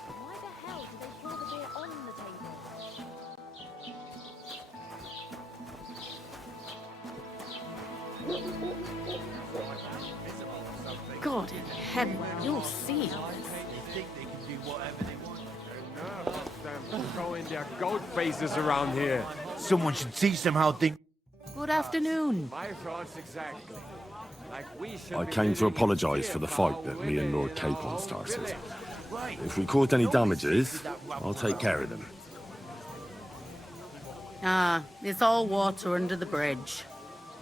Why the hell do they pour the beer on the table? God in heaven, you'll see all this. They think they can do whatever they want. Enough of them throwing their goat faces around here. Someone should teach them how things. Good afternoon. My thoughts exactly. Like we should I be came to living in apologise for the fear fight that while me and we're Lord Capon Oh, started. really? If we caused any damages, I'll take care of them. Ah, it's all water under the bridge.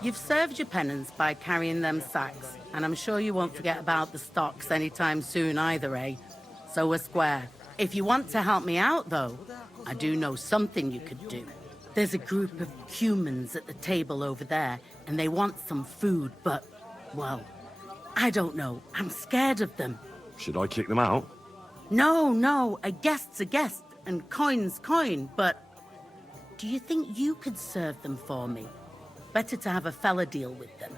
You've served your penance by carrying them sacks, and I'm sure you won't forget about the stocks anytime soon either, eh? So we're square. If you want to help me out, though, I do know something you could do. There's a group of humans at the table over there, and they want some food, but, well, I don't know. I'm scared of them. Should I kick them out? No, a guest's a guest, and coin's coin, but do you think you could serve them for me? Better to have a fella deal with them.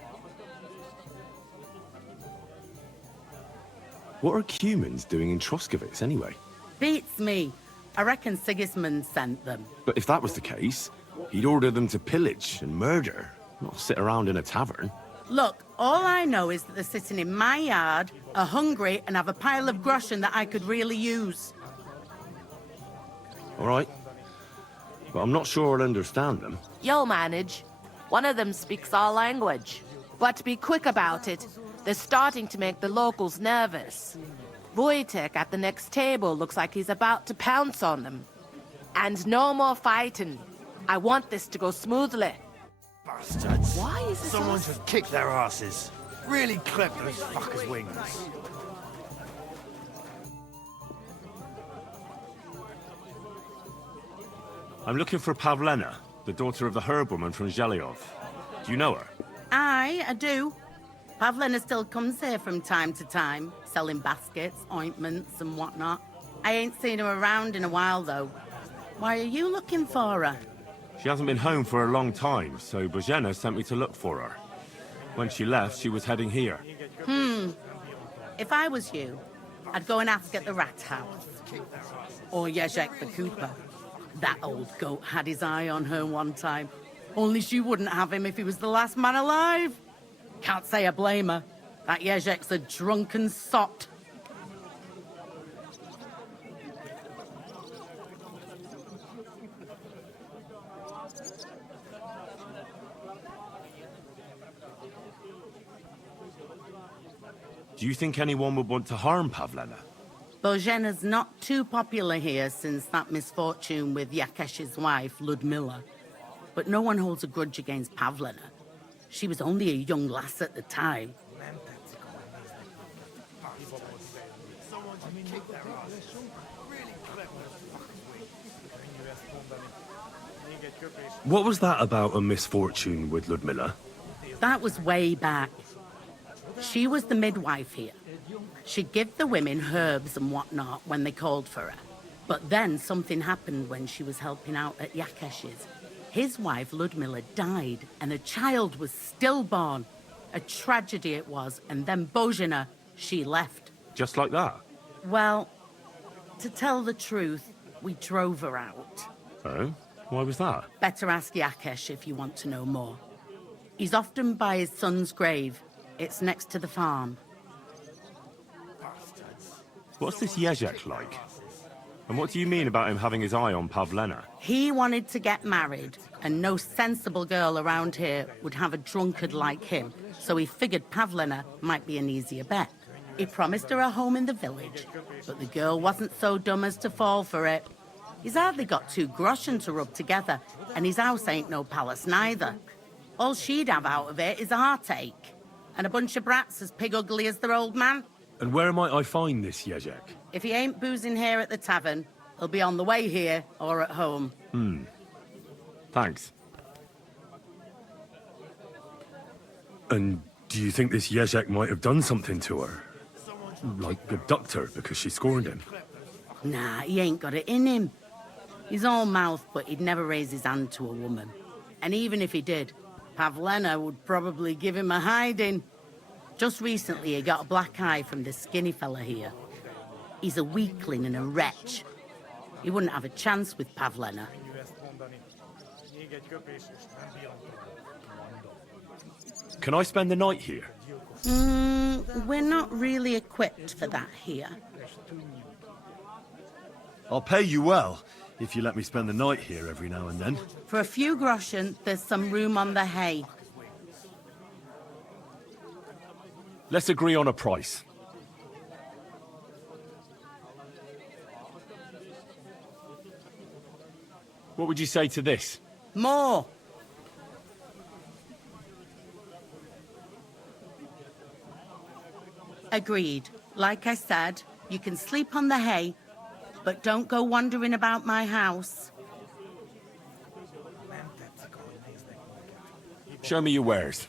What are humans doing in Troskovitz anyway? Beats me. I reckon Sigismund sent them. But if that was the case, he'd order them to pillage and murder, not sit around in a tavern. Look, all I know is that they're sitting in my yard, are hungry, and have a pile of groschen that I could really use. All right. But I'm not sure I'll understand them. You'll manage. One of them speaks our language. But be quick about it. They're starting to make the locals nervous. Wojtek at the next table looks like he's about to pounce on them. And no more fighting. I want this to go smoothly. Bastards. Why is this Someone all- should kick their asses. Really clip those fuckers' wings. I'm looking for Pavlena, the daughter of the herb-woman from Zhelyov. Do you know her? Aye, I do. Pavlina still comes here from time to time, selling baskets, ointments, and whatnot. I ain't seen her around in a while, though. Why are you looking for her? She hasn't been home for a long time, so Bozhena sent me to look for her. When she left, she was heading here. If I was you, I'd go and ask at the rat house. Or Jezek the cooper. That old goat had his eye on her one time. Only she wouldn't have him if he was the last man alive. Can't say I blame her. That Jezek's a drunken sot. Do you think anyone would want to harm Pavlena? Bozhena's not too popular here since that misfortune with Yakesh's wife, Ludmilla. But no one holds a grudge against Pavlena. She was only a young lass at the time. What was that about a misfortune with Ludmilla? That was way back. She was the midwife here. She'd give the women herbs and whatnot when they called for her. But then something happened when she was helping out at Yakesh's. His wife, Ludmilla, died, and a child was stillborn. A tragedy it was, and then Bozhina, she left. Just like that? Well, to tell the truth, we drove her out. Oh? Why was that? Better ask Yakesh if you want to know more. He's often by his son's grave. It's next to the farm. What's this Jezek like? And what do you mean about him having his eye on Pavlena? He wanted to get married, and no sensible girl around here would have a drunkard like him, so he figured Pavlena might be an easier bet. He promised her a home in the village, but the girl wasn't so dumb as to fall for it. He's hardly got 2 groschen to rub together, and his house ain't no palace neither. All she'd have out of it is a heartache, and a bunch of brats as pig ugly as their old man. And where might I find this Jezek? If he ain't boozing here at the tavern, he'll be on the way here or at home. Thanks. And do you think this Jezek might have done something to her? Like abduct her because she scorned him? Nah, he ain't got it in him. He's all mouth, but he'd never raise his hand to a woman. And even if he did, Pavlena would probably give him a hiding. Just recently, he got a black eye from this skinny fella here. He's a weakling and a wretch. He wouldn't have a chance with Pavlena. Can I spend the night here? We're not really equipped for that here. I'll pay you well, if you let me spend the night here every now and then. For a few groschen, there's some room on the hay. Let's agree on a price. What would you say to this? More! Agreed. Like I said, you can sleep on the hay, but don't go wandering about my house. Show me your wares.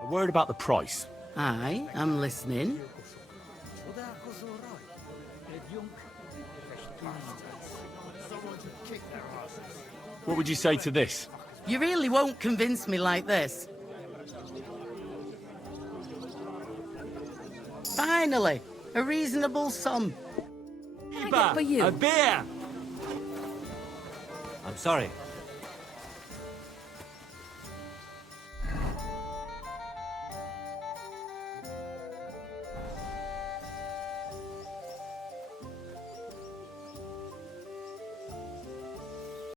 A word about the price. Aye, I'm listening. What would you say to this? You really won't convince me like this. Finally, a reasonable sum. For you. A beer! I'm sorry,